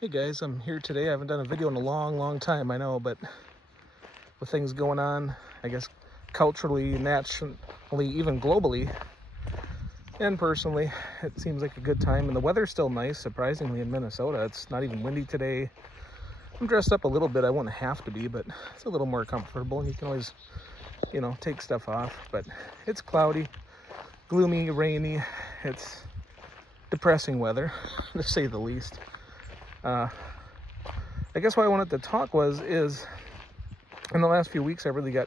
Hey guys, I'm here today. I haven't done a video in a long time, I know, but with things going on, I guess culturally, nationally, even globally, and personally, it seems like a good time. And the weather's still nice, surprisingly, in Minnesota. It's not even windy today. I'm dressed up a little bit. I wouldn't have to be, but it's a little more comfortable. You can always, take stuff off. But it's cloudy, gloomy, rainy. It's depressing weather, to say the least. I guess why I wanted to talk is in the last few weeks I really got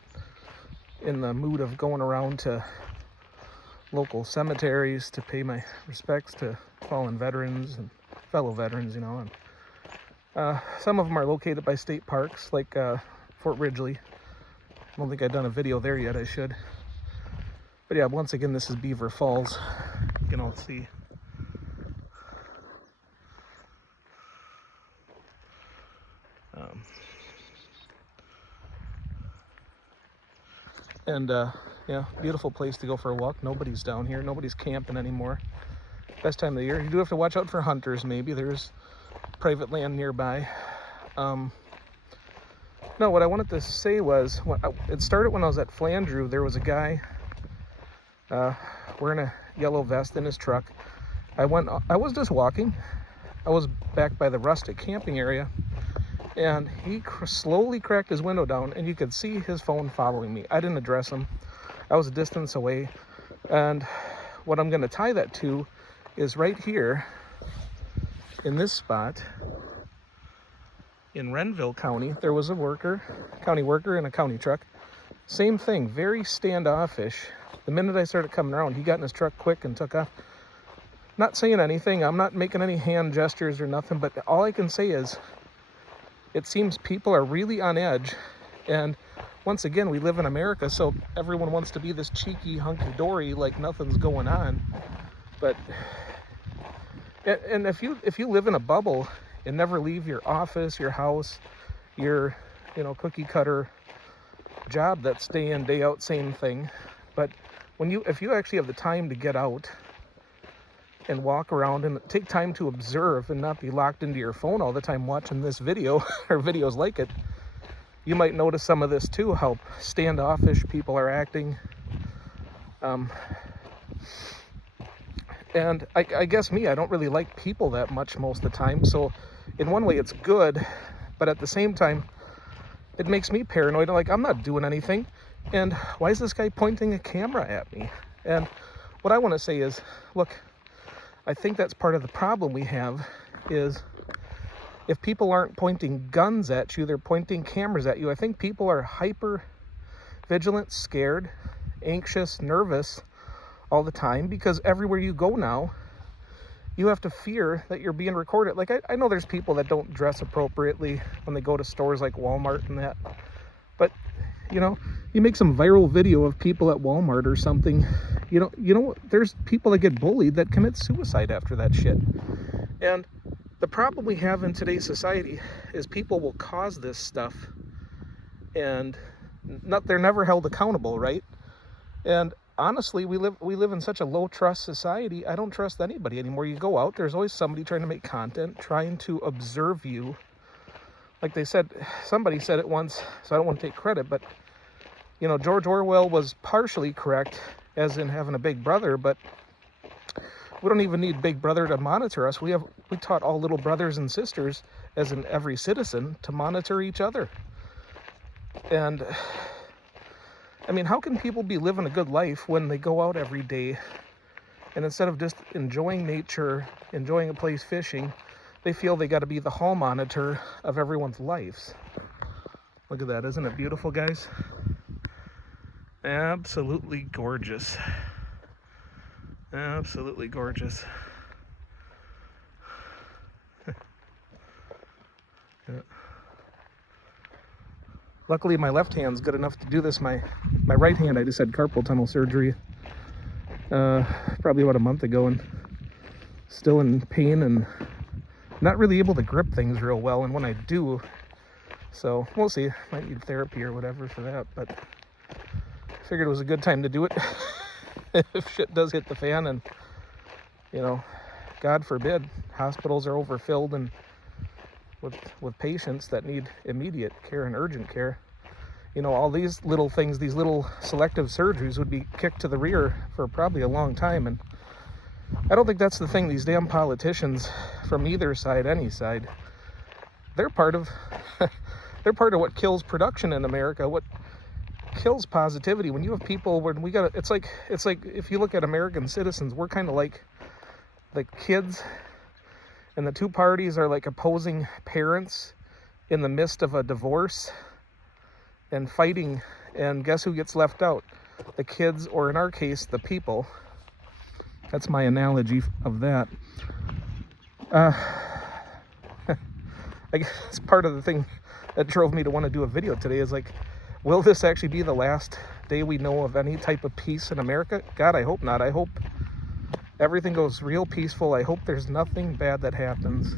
in the mood of going around to local cemeteries to pay my respects to fallen veterans and fellow veterans, and some of them are located by state parks like Fort Ridgely. I don't think I've done a video there yet. I should. But yeah, once again, this is Beaver Falls. You can all see. Yeah, beautiful place to go for a walk. Nobody's down here. Nobody's camping anymore. Best time of the year. You do have to watch out for hunters, maybe. There's private land nearby. No, what I wanted to say was, it started when I was at Flandreau. There was a guy wearing a yellow vest in his truck. I was just walking. I was back by the rustic camping area. And he slowly cracked his window down, and you could see his phone following me. I didn't address him. I was a distance away. And what I'm going to tie that to is right here in this spot in Renville County. There was a county worker in a county truck. Same thing, very standoffish. The minute I started coming around, he got in his truck quick and took off. Not saying anything. I'm not making any hand gestures or nothing, but all I can say is, it seems people are really on edge, and once again, we live in America, so everyone wants to be this cheeky, hunky-dory, like nothing's going on. But and if you live in a bubble and never leave your office, your house, your cookie cutter job that's day in, day out, same thing. But if you actually have the time to get out and walk around and take time to observe and not be locked into your phone all the time watching this video or videos like it, you might notice some of this too, how standoffish people are acting. And I guess I don't really like people that much most of the time. So in one way it's good, but at the same time, it makes me paranoid. Like, I'm not doing anything. And why is this guy pointing a camera at me? And what I want to say is, look, I think that's part of the problem we have is if people aren't pointing guns at you, they're pointing cameras at you. I think people are hyper vigilant, scared, anxious, nervous all the time because everywhere you go now, you have to fear that you're being recorded. Like, I know there's people that don't dress appropriately when they go to stores like Walmart and that. But, you make some viral video of people at Walmart or something, there's people that get bullied that commit suicide after that shit. And the problem we have in today's society is people will cause this stuff and they're never held accountable, right? And honestly, we live in such a low trust society. I don't trust anybody anymore. You go out, there's always somebody trying to make content, trying to observe you. Like they said, somebody said it once, so I don't want to take credit, but George Orwell was partially correct, as in having a big brother, but we don't even need Big Brother to monitor us. We taught all little brothers and sisters, as in every citizen, to monitor each other. And how can people be living a good life when they go out every day and instead of just enjoying nature, enjoying a place fishing, they feel they got to be the hall monitor of everyone's lives? Look at that. Isn't it beautiful, guys? Absolutely gorgeous. Absolutely gorgeous. Yeah. Luckily, my left hand's good enough to do this. My right hand, I just had carpal tunnel surgery probably about a month ago, and still in pain and not really able to grip things real well. And when I do, so we'll see. Might need therapy or whatever for that, but I figured it was a good time to do it if shit does hit the fan. And God forbid, hospitals are overfilled and with patients that need immediate care and urgent care. All these little things, these little selective surgeries would be kicked to the rear for probably a long time. And I don't think that's the thing. These damn politicians from either side, any side, they're part of they're part of what kills production in America, what kills positivity. When you have people, when we got, it's like if you look at American citizens, we're kind of like the kids, and the two parties are like opposing parents in the midst of a divorce and fighting, and guess who gets left out? The kids, or in our case, the people. That's my analogy of that. I guess part of the thing that drove me to want to do a video today is like, will this actually be the last day we know of any type of peace in America? God, I hope not. I hope everything goes real peaceful. I hope there's nothing bad that happens.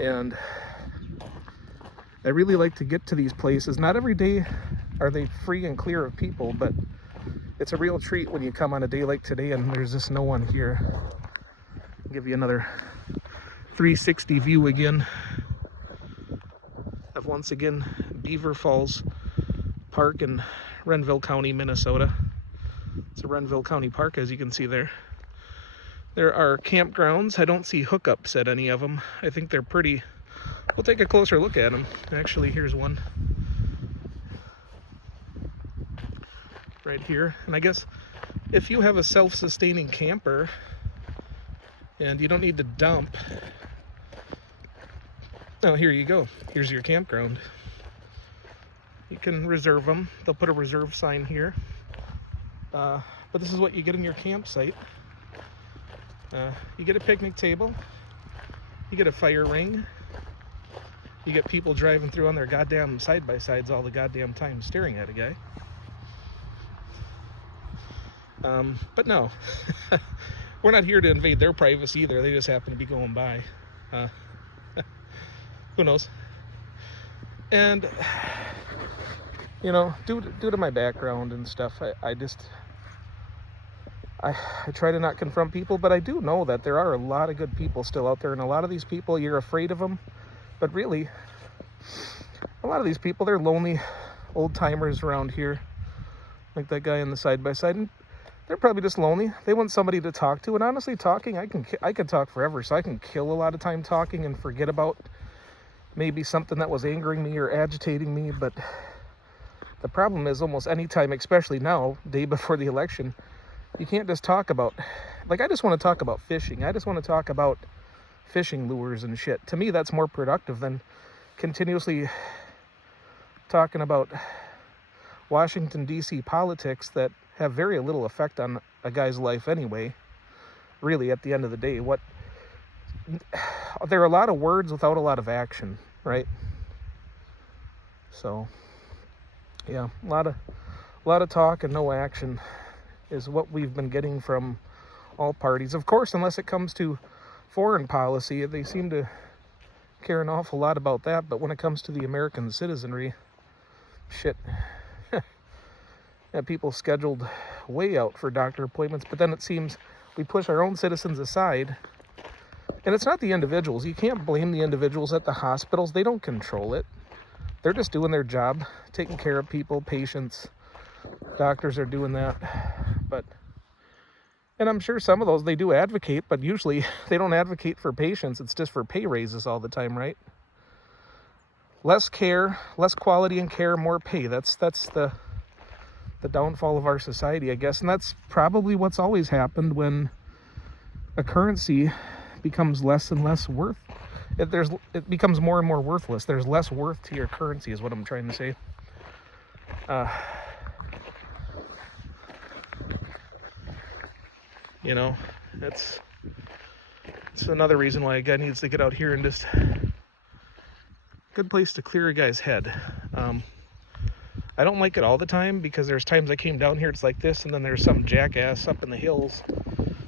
And I really like to get to these places. Not every day are they free and clear of people, but it's a real treat when you come on a day like today and there's just no one here. I'll give you another 360 view again of, once again, Beaver Falls Park in Renville County, Minnesota. It's a Renville County park, as you can see there. There are campgrounds. I don't see hookups at any of them. I think they're pretty. We'll take a closer look at them. Actually, here's one right here. And I guess if you have a self-sustaining camper and you don't need to dump, oh, here you go. Here's your campground. You can reserve them. They'll put a reserve sign here. But this is what you get in your campsite. You get a picnic table. You get a fire ring. You get people driving through on their goddamn side-by-sides all the goddamn time staring at a guy. But no, we're not here to invade their privacy either. They just happen to be going by. Who knows? And, due to my background and stuff, I try to not confront people, but I do know that there are a lot of good people still out there, and a lot of these people, you're afraid of them. But really, a lot of these people, they're lonely old-timers around here, like that guy on the side-by-side, and they're probably just lonely. They want somebody to talk to, and honestly, talking, I can talk forever, so I can kill a lot of time talking and forget about maybe something that was angering me or agitating me. But the problem is, almost any time, especially now, day before the election, you can't just talk about, like, I just want to talk about fishing. I just want to talk about fishing lures and shit. To me, that's more productive than continuously talking about Washington, D.C. politics that have very little effect on a guy's life anyway, really, at the end of the day. There are a lot of words without a lot of action, right? So, yeah, a lot of talk and no action is what we've been getting from all parties. Of course, unless it comes to foreign policy, they seem to care an awful lot about that. But when it comes to the American citizenry, shit, people scheduled way out for doctor appointments. But then it seems we push our own citizens aside. And it's not the individuals. You can't blame the individuals at the hospitals. They don't control it. They're just doing their job, taking care of people, patients. Doctors are doing that. And I'm sure some of those, they do advocate, but usually they don't advocate for patients. It's just for pay raises all the time, right? Less care, less quality in care, more pay. That's the downfall of our society, I guess. And that's probably what's always happened when a currency becomes less and less worth. It becomes more and more worthless. There's less worth to your currency, is what I'm trying to say. It's another reason why a guy needs to get out here and just, good place to clear a guy's head. I don't like it all the time, because there's times I came down here, it's like this, and then there's some jackass up in the hills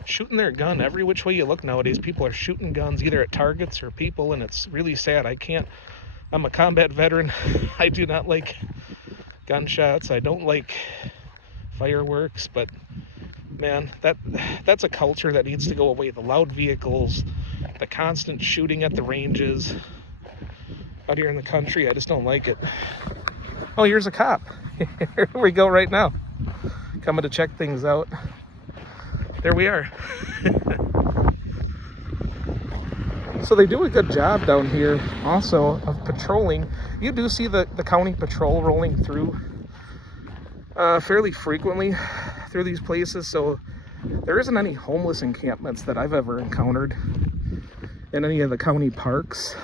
shooting their gun. Every which way you look nowadays, people are shooting guns either at targets or people, and it's really sad. I'm a combat veteran. I do not like gunshots. I don't like fireworks, but man, that's a culture that needs to go away. The loud vehicles, The constant shooting at the ranges out here in the country, I just don't like it. Oh, here's a cop. Here we go right now. Coming to check things out. There we are. So they do a good job down here also of patrolling. You do see the county patrol rolling through fairly frequently through these places. So there isn't any homeless encampments that I've ever encountered in any of the county parks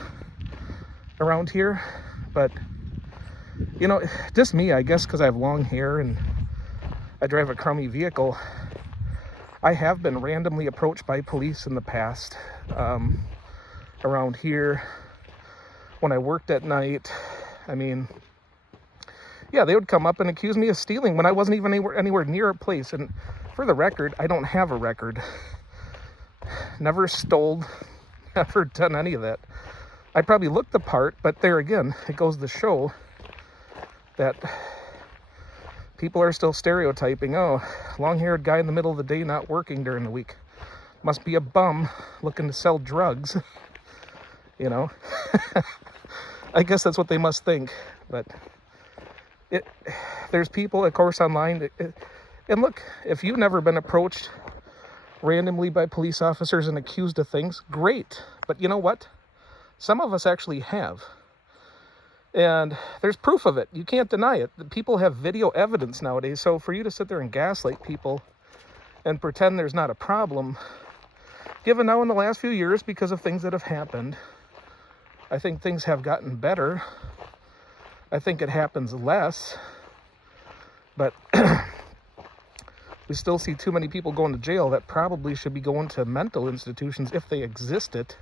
around here. But, you know, just me, I guess, because I have long hair and I drive a crummy vehicle. I have been randomly approached by police in the past around here when I worked at night. I mean, yeah, they would come up and accuse me of stealing when I wasn't even anywhere near a place. And for the record, I don't have a record. Never stole, never done any of that. I probably looked the part, but there again, it goes to show that people are still stereotyping, oh, long-haired guy in the middle of the day not working during the week. Must be a bum looking to sell drugs. You know, I guess that's what they must think. But there's people, of course, online. And look, if you've never been approached randomly by police officers and accused of things, great. But you know what? Some of us actually have. And there's proof of it. You can't deny it. The people have video evidence nowadays. So for you to sit there and gaslight people and pretend there's not a problem, given now in the last few years because of things that have happened, I think things have gotten better. I think it happens less. But we still see too many people going to jail that probably should be going to mental institutions if they existed.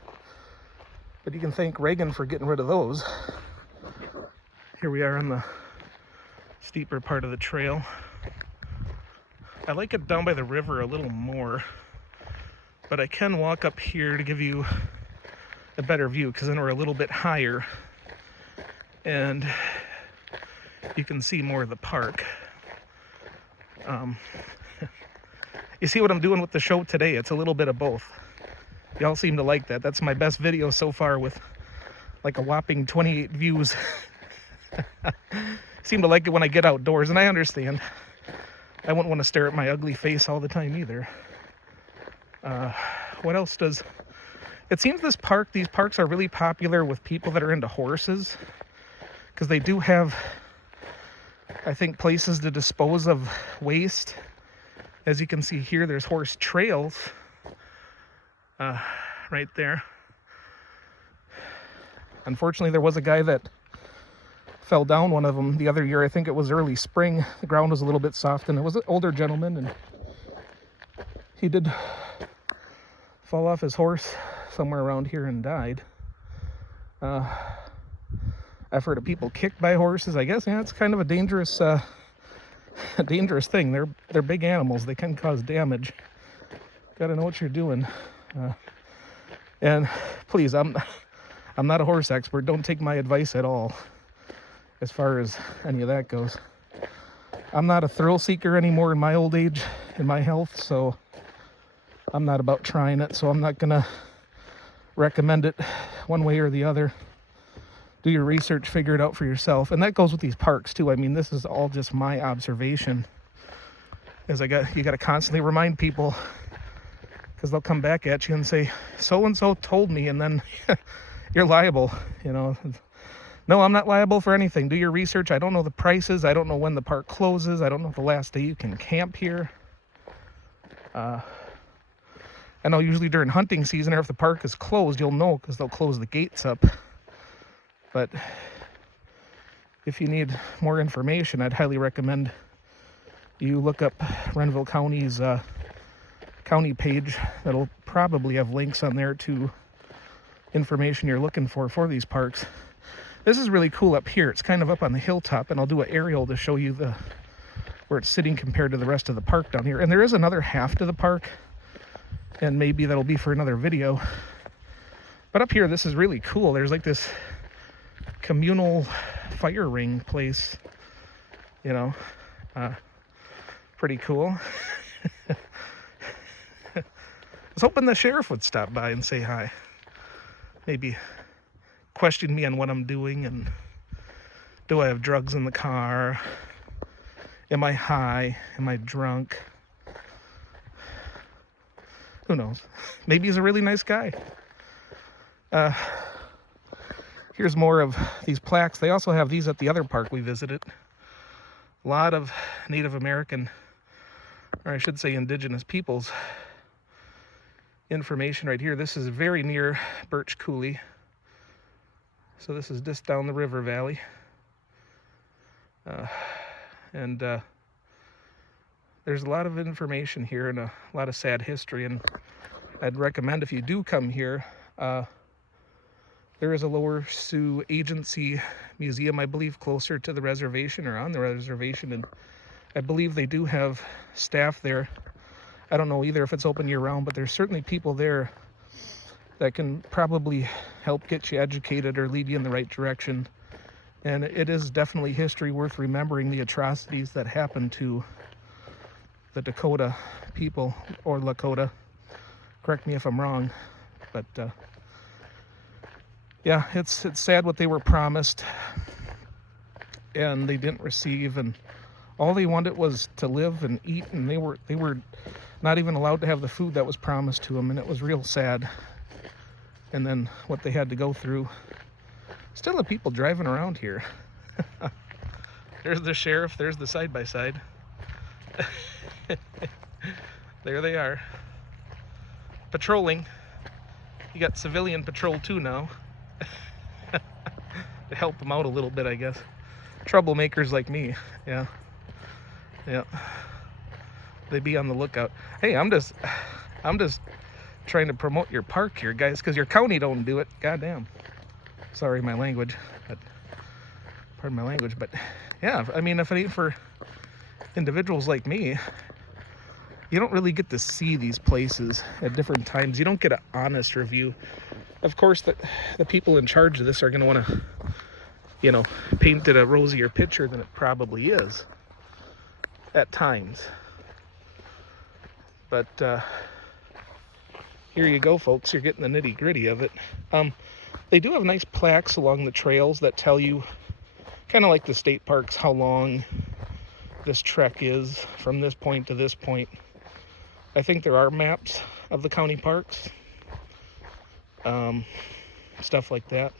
But you can thank Reagan for getting rid of those. Here we are on the steeper part of the trail. I like it down by the river a little more, but I can walk up here to give you a better view, because then we're a little bit higher and you can see more of the park. You see what I'm doing with the show today? It's a little bit of both. Y'all seem to like that. That's my best video so far, with like a whopping 28 views. Seem to like it when I get outdoors, and I understand. I wouldn't want to stare at my ugly face all the time either. What else does... It seems these parks are really popular with people that are into horses, because they do have, I think, places to dispose of waste. As you can see here, there's horse trails right there. Unfortunately, there was a guy that fell down one of them the other year. I think it was early spring. The ground was a little bit soft, and it was an older gentleman, and he did fall off his horse somewhere around here and died. I've heard of people kicked by horses. I guess, yeah, it's kind of a dangerous thing. They're big animals. They can cause damage. Gotta know what you're doing. And please, I'm not a horse expert. Don't take my advice at all as far as any of that goes. I'm not a thrill seeker anymore in my old age, in my health, so I'm not about trying it, so I'm not gonna recommend it one way or the other. Do your research, figure it out for yourself. And that goes with these parks too. I mean, this is all just my observation. As you got to constantly remind people, because they'll come back at you and say, so-and-so told me, and then you're liable, you know. No, I'm not liable for anything. Do your research. I don't know the prices. I don't know when the park closes. I don't know the last day you can camp here. I know usually during hunting season, or if the park is closed, you'll know because they'll close the gates up. But if you need more information, I'd highly recommend you look up Renville County's county page. That'll probably have links on there to information you're looking for these parks. This is really cool up here. It's kind of up on the hilltop, and I'll do an aerial to show you where it's sitting compared to the rest of the park down here. And there is another half to the park, and maybe that'll be for another video. But up here, this is really cool. There's like this communal fire ring place, you know. Pretty cool. was hoping the sheriff would stop by and say hi. Maybe question me on what I'm doing and do I have drugs in the car? Am I high? Am I drunk? Who knows? Maybe he's a really nice guy. Here's more of these plaques. They also have these at the other park we visited. A lot of Native American, or I should say indigenous peoples, information right here. This is very near Birch Coulee. So this is just down the river valley. And there's a lot of information here and a lot of sad history. And I'd recommend if you do come here, there is a Lower Sioux Agency Museum, I believe, closer to the reservation or on the reservation. And I believe they do have staff there. I don't know either if it's open year-round, but there's certainly people there that can probably help get you educated or lead you in the right direction. And it is definitely history worth remembering, the atrocities that happened to the Dakota people, or Lakota. Correct me if I'm wrong, but yeah, it's sad what they were promised and they didn't receive, and all they wanted was to live and eat, and they were not even allowed to have the food that was promised to them, and it was real sad. And then what they had to go through. Still the people driving around here. There's the sheriff, there's the side-by-side. There they are. Patrolling. You got civilian patrol too now. To help them out a little bit, I guess. Troublemakers like me, yeah. Yeah. They be on the lookout. Hey, I'm just trying to promote your park here, guys, because your county don't do it. Goddamn. Sorry, my language, but pardon my language, but yeah, I mean, if it ain't for individuals like me, you don't really get to see these places at different times. You don't get an honest review. Of course, the people in charge of this are going to want to, you know, paint it a rosier picture than it probably is at times. But here you go, folks. You're getting the nitty-gritty of it. They do have nice plaques along the trails that tell you, kind of like the state parks, how long this trek is from this point to this point. I think there are maps of the county parks, stuff like that.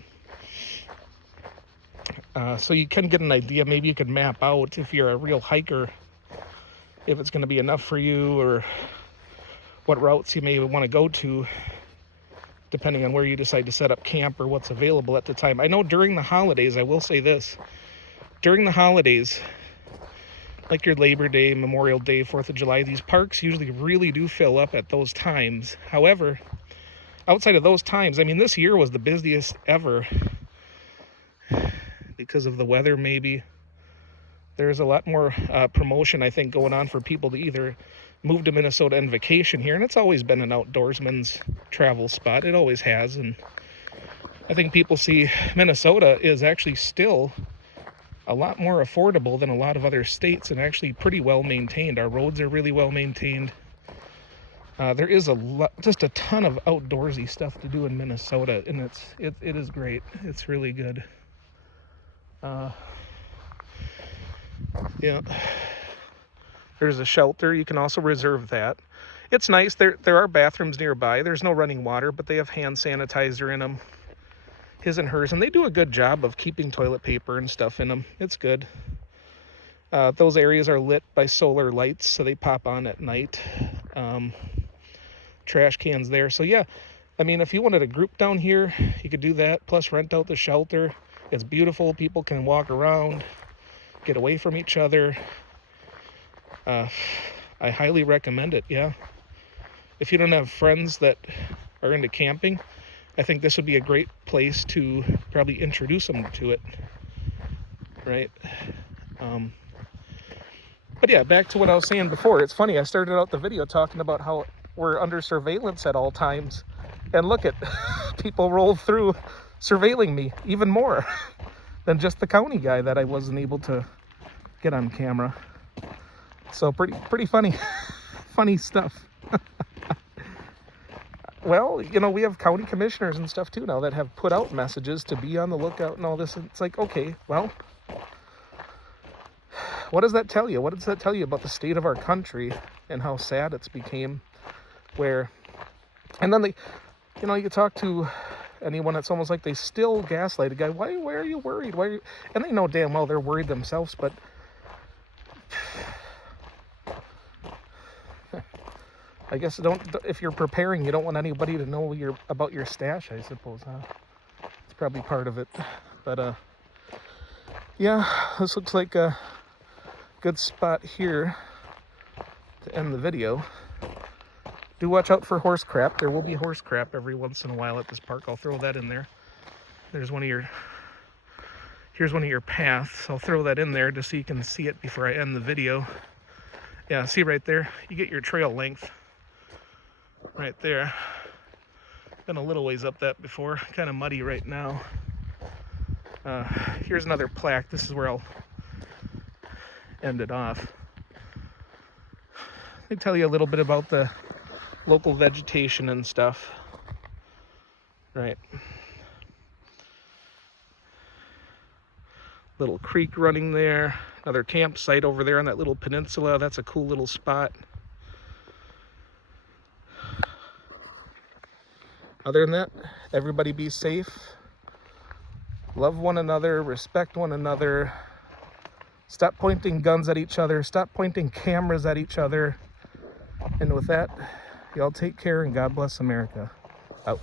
So you can get an idea. Maybe you could map out, if you're a real hiker, if it's going to be enough for you, or what routes you may want to go to, depending on where you decide to set up camp or what's available at the time. I know during the holidays, I will say this, during the holidays, like your Labor Day, Memorial Day, 4th of July, these parks usually really do fill up at those times. However, outside of those times, I mean, this year was the busiest ever because of the weather, maybe. There's a lot more promotion, I think, going on for people to either move to Minnesota and vacation here, and it's always been an outdoorsman's travel spot. It always has, and I think people see Minnesota is actually still a lot more affordable than a lot of other states, and actually pretty well maintained. Our roads are really well maintained. There is just a ton of outdoorsy stuff to do in Minnesota, and it is great. It's really good. Yeah. There's a shelter. You can also reserve that. It's nice. There are bathrooms nearby. There's no running water, but they have hand sanitizer in them. His and hers. And they do a good job of keeping toilet paper and stuff in them. It's good. Those areas are lit by solar lights, so they pop on at night. Trash cans there. So yeah, I mean, if you wanted a group down here, you could do that. Plus rent out the shelter. It's beautiful. People can walk around, get away from each other. I highly recommend it, yeah. If you don't have friends that are into camping, I think this would be a great place to probably introduce them to it, right? But yeah, back to what I was saying before. It's funny, I started out the video talking about how we're under surveillance at all times, and look at people roll through surveilling me even more than just the county guy that I wasn't able to get on camera. So pretty funny funny stuff. Well, you know, we have county commissioners and stuff too now that have put out messages to be on the lookout and all this. And it's like, okay, well, what does that tell you? What does that tell you about the state of our country and how sad it's became? Where, and then you know, you talk to anyone, it's almost like they still gaslight a guy. Why are you worried? Why are you? And they know damn well they're worried themselves, but I guess if you're preparing, you don't want anybody to know about your stash, I suppose, huh? It's probably part of it. But yeah, this looks like a good spot here to end the video. Do watch out for horse crap. There will be horse crap every once in a while at this park. I'll throw that in there. Here's one of your paths. I'll throw that in there just so you can see it before I end the video. Yeah, see right there? You get your trail length right there. Been a little ways up that before. Kind of muddy right now. Here's another plaque. This is where I'll end it off. They tell you a little bit about the local vegetation and stuff. Right. Little creek running there. Another campsite over there on that little peninsula. That's a cool little spot. Other than that, everybody be safe. Love one another. Respect one another. Stop pointing guns at each other. Stop pointing cameras at each other. And with that, y'all take care and God bless America. Out.